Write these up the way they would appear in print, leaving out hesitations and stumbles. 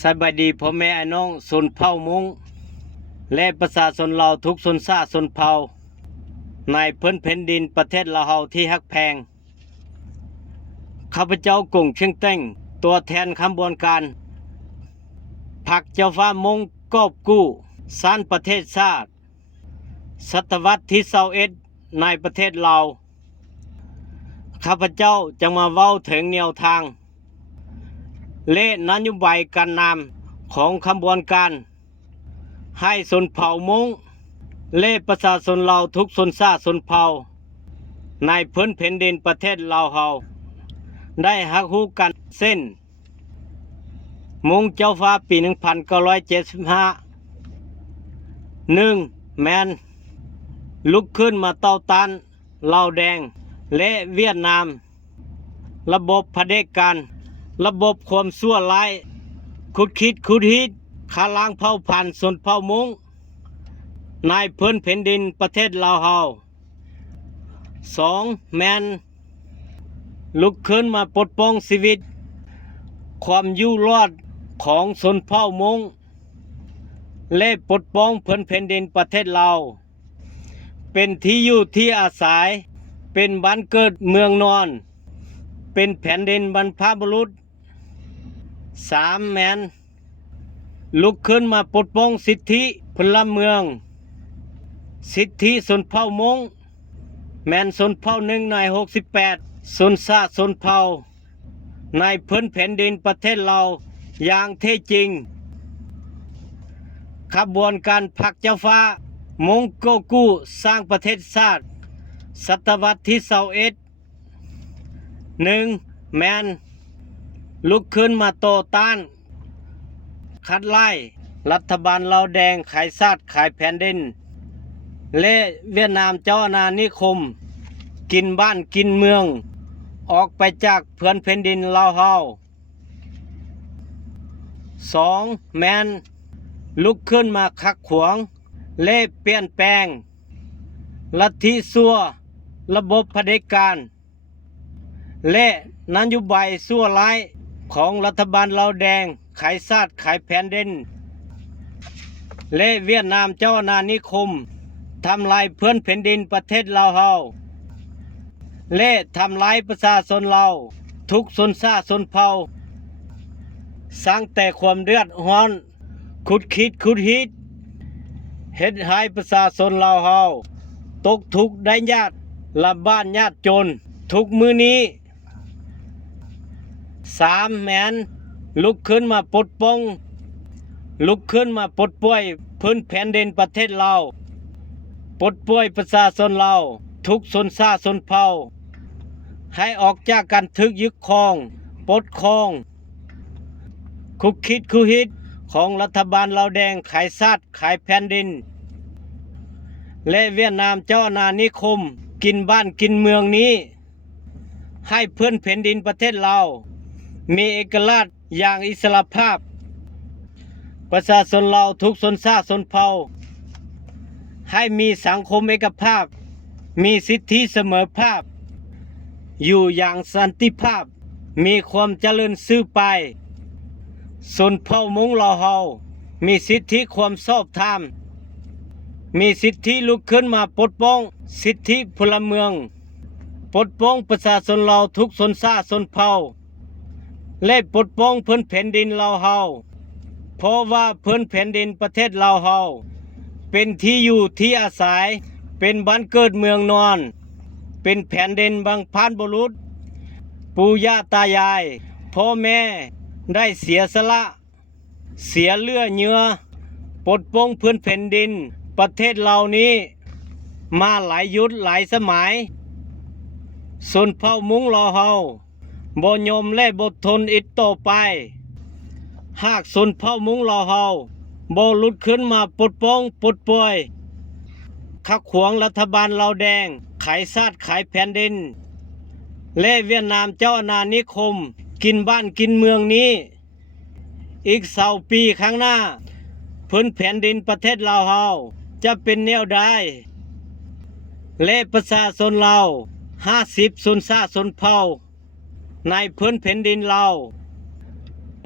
สบายดีพ่อแม่ไอ้น้องชนเผ่ามุงและประชาชนเราทุกชนชาติชนเผ่าในพื้นแผ่นดินประเทศลาวที่ฮักแพงข้าพเจ้ากงเชียงเต้งตัวแทนขบวนการพรรคเจ้าฟ้ามงกอบกู้สร้างประเทศชาติศตวรรษที่21ในประเทศลาวข้าพเจ้าจะมาเว้าถึงแนวทางและนโยบายการนำของขบวนการให้ชนเผ่ามงและประชาชนลาวทุกชนชาติชนเผ่าในพื้นแผ่นดินประเทศลาวเฮาได้ฮักฮู้กันเส้นมงเจ้าฟ้าปี1975 1. แมนลุกขึ้นมาต่อต้านลาวแดงและเวียดนามระบบเผด็จการระบบความชั่วร้ายคุดคิดขาล้างเผ่าพันธุ์ชนเผ่ามงในพื้นแผ่นดินประเทศลาวเฮา 2. แมนลุกขึ้นมาปกป้องชีวิตความอยู่รอดของชนเผ่ามงและปกป้องพื้นแผ่นดินประเทศลาวเป็นที่อยู่ที่อาศัยเป็นบ้านเกิดเมืองนอนเป็นแผ่นดินบรรพบุรุษ 3. แมนลุกขึ้นมาปกป้องสิทธิพลเมืองสิทธิชนเผ่ามงแมนชนเผ่า1ใน68ชนชาติชนเผ่าในพื้นแผ่นดินประเทศเราอย่างแท้จริงขบวนการพรรคเจ้าฟ้ามงโกกู้สร้างประเทศชาติศตวรรษที่21 1. แมนลุกขึ้นมาต่อต้านขัดไล่รัฐบาลลาวแดงขายชาติขายแผ่นดินและเวียดนามเจ้าอาณานิคมกินบ้านกินเมืองออกไปจากเพื้นแผ่นดินลาวเฮา 2. แมนลุกขึ้นมาขัดขวางและเปลี่ยนแปลงลัทธิชั่วระบบเผด็จการและนโยบายชั่วร้ายของรัฐบาลลาวแดงขายชาติขายแผ่นดินและเวียดนามเจ้าอาณานิคมทำลายพื้นแผ่นดินประเทศลาวเฮาและทำลายประชาชนลาวทุกชนชาติชนเผ่าสร้างแต่ความเดือดร้อนขุดหิดเฮ็ดให้ประชาชนลาวเฮาตกทุกข์ได้ยากลำบากยากจนทุกมื้อนี้ 3. แมนลุกขึ้นมาปลดป้องลุกขึ้นมาปลดปล่อยพื้นแผ่นดินประเทศลาวปลดปล่อยประชาชนลาวทุกชนชาติชนเผ่าให้ออกจากการทึกยึดครองปลดครองคุกคิดของรัฐบาลลาวแดงขายชาติขายแผ่นดินและเวียดนามเจ้าอาณานิคมกินบ้านกินเมืองนี้ให้เพื่อนแผ่นดินประเทศลาวมีเอกราชอย่างอิสระภาพประชาชนลาวทุกชนชาติชนเผ่าให้มีสังคมเอกภาพมีสิทธิเสมอภาพอยู่อย่างสันติภาพมีความเจริญสืบไปชนเผ่ามงลาวเฮามีสิทธิความชอบธรรมมีสิทธิลุกขึ้นมาปกป้องสิทธิพลเมืองปกป้องประชาชนลาวทุกชนชาติชนเผ่าและปกป้องพื้นแผ่นดินลาวเฮาเพราะว่าพื้นแผ่นดินประเทศลาวเฮาเป็นที่อยู่ที่อาศัยเป็นบ้านเกิดเมืองนอนเป็นแผ่นดินบรรพบุรุษปู่ย่าตายายพ่อแม่ได้เสียสละเสียเลือดเนื้อปกป้องพื้นแผ่นดินประเทศเหล่านี้มาหลายยุคหลายสมัยชนเผ่ามุงลาวเฮาบ่ยอมและบ่ทนอีกต่อไปหากชนเผ่ามุงลาวเฮาบ่ลุกขึ้นมาปกป้องปลดปล่อยขัดขวางรัฐบาลลาวแดงขายชาติขายแผ่นดินและเวียดนามเจ้าอาณานิคมกินบ้านกินเมืองนี้อีก20 ปีข้างหน้าพื้นแผ่นดินประเทศลาวเฮาจะเป็นแนวใดและประชาชนลาว50ชนชาติชนเผ่าในพื้นแผ่นดินลาว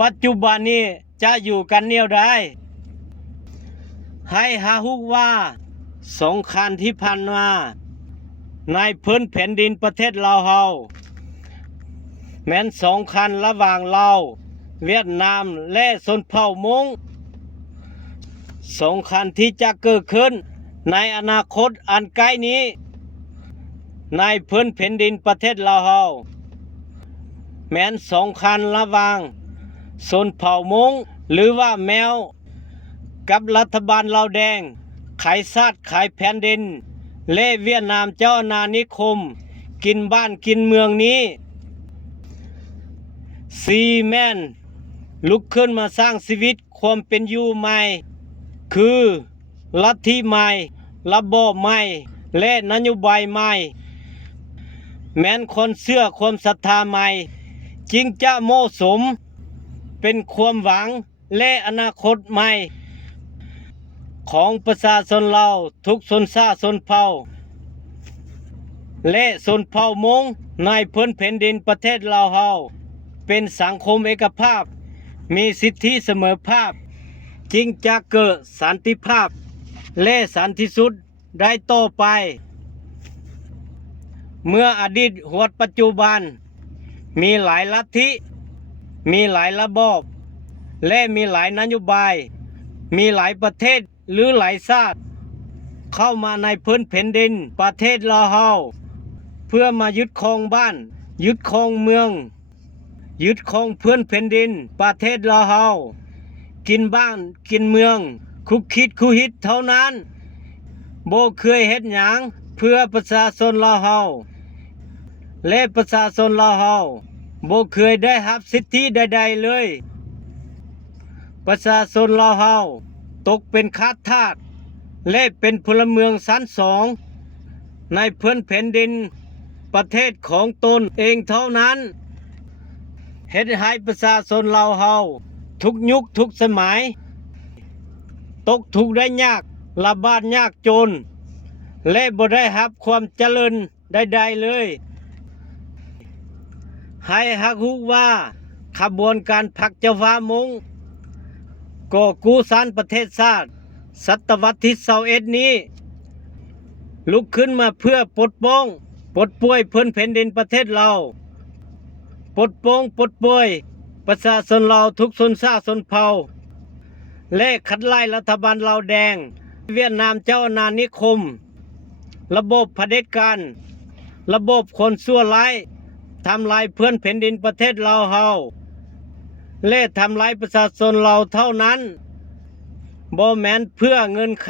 ปัจจุบันนี้จะอยู่กันแนวใดให้หาฮู้ว่าสงครามที่ผ่านมาในพื้นแผ่นดินประเทศลาวเฮาแม้นสงครามระหว่างลาวเวียดนามและชนเผ่ามงสงครามที่จะเกิดขึ้นในอนาคตอันใกล้นี้ในพื้นแผ่นดินประเทศลาวเฮาแม้นสงครามระหว่างชนเผ่ามงหรือว่าแมวกับรัฐบาลลาวแดงขายชาติขายแผ่นดินและเวียดนามเจ้าอาณานิคมกินบ้านกินเมืองนี้ซีแมนลุกขึ้นมาสร้างชีวิตความเป็นอยู่ใหม่คือลัทธิใหม่ระบอบใหม่และนโยบายใหม่แม้นคนเชื่อความศรัทธาใหม่จึงจะเหมาะสมเป็นความหวังและอนาคตใหม่ของประชาชนเราทุกชนชาติชนเผ่าและชนเผ่ามงในพื้นแผ่นดินประเทศลาวเฮาเป็นสังคมเอกภาพมีสิทธิเสมอภาพจึงจะเกิดสันติภาพและสันติสุขได้ต่อไปเมื่ออดีตหวดปัจจุบันมีหลายลัทธิมีหลายระบอบและมีหลายนโยบายมีหลายประเทศหรือหลายชาติเข้ามาในพื้นแผ่นดินประเทศลาวเฮาเพื่อมายึดครองบ้านยึดครองเมืองยึดครองพื้นแผ่นดินประเทศลาวเฮากินบ้านกินเมืองคุกคิดคุฮิตเท่านั้นบ่เคยเฮ็ดหยังเพื่อประชาชนลาวเฮาและประชาชนลาวเฮาบ่เคยได้รับสิทธิใดๆเลยประชาชนลาวเฮาตกเป็นข้าทาสและเป็นพลเมืองชั้นสองในพื้นแผ่นดินประเทศของตนเองเท่านั้นเฮ็ดให้ประชาชนลาวเฮาทุกยุคทุกสมัยตกทุกข์ได้ยากระบาดยากจนและบ่ได้รับความเจริญใดๆเลยให้ฮักฮู้ว่าขบวนการพรรคเจ้าฟ้ามงก่อกู้สร้างประเทศชาติศตวรรษที่21นี้ลุกขึ้นมาเพื่อปลดป่วยพื้นแผ่นดินประเทศเราปลดป่วยประชาชนเราทุกชนชาติชนเผ่าและขัดไล่รัฐบาลลาวแดงเวียดนามเจ้าอาณานิคมระบบเผด็จการระบบคนชั่วร้ายทำลายพื้นแผ่นดินประเทศลาวเฮาและทำลายประชาชนเราเท่านั้นบ่แม่นเพื่อเงินค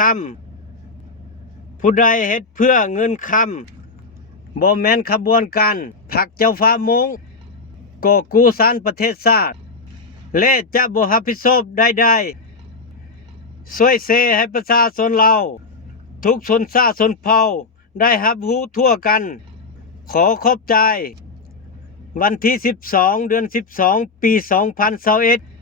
ำผู้ใดเฮ็ดเพื่อเงินคำบ่แม่นขบวนการพรรคเจ้าฟ้ามงก่อกู้สร้างประเทศชาติและจะบ่รับผิดชอบใดๆช่วยเซให้ประชาชนเราทุกชนชาติชนเผ่าได้รับรู้ทั่วกันขอขอบใจวันที่12 เดือน 12 ปี 2021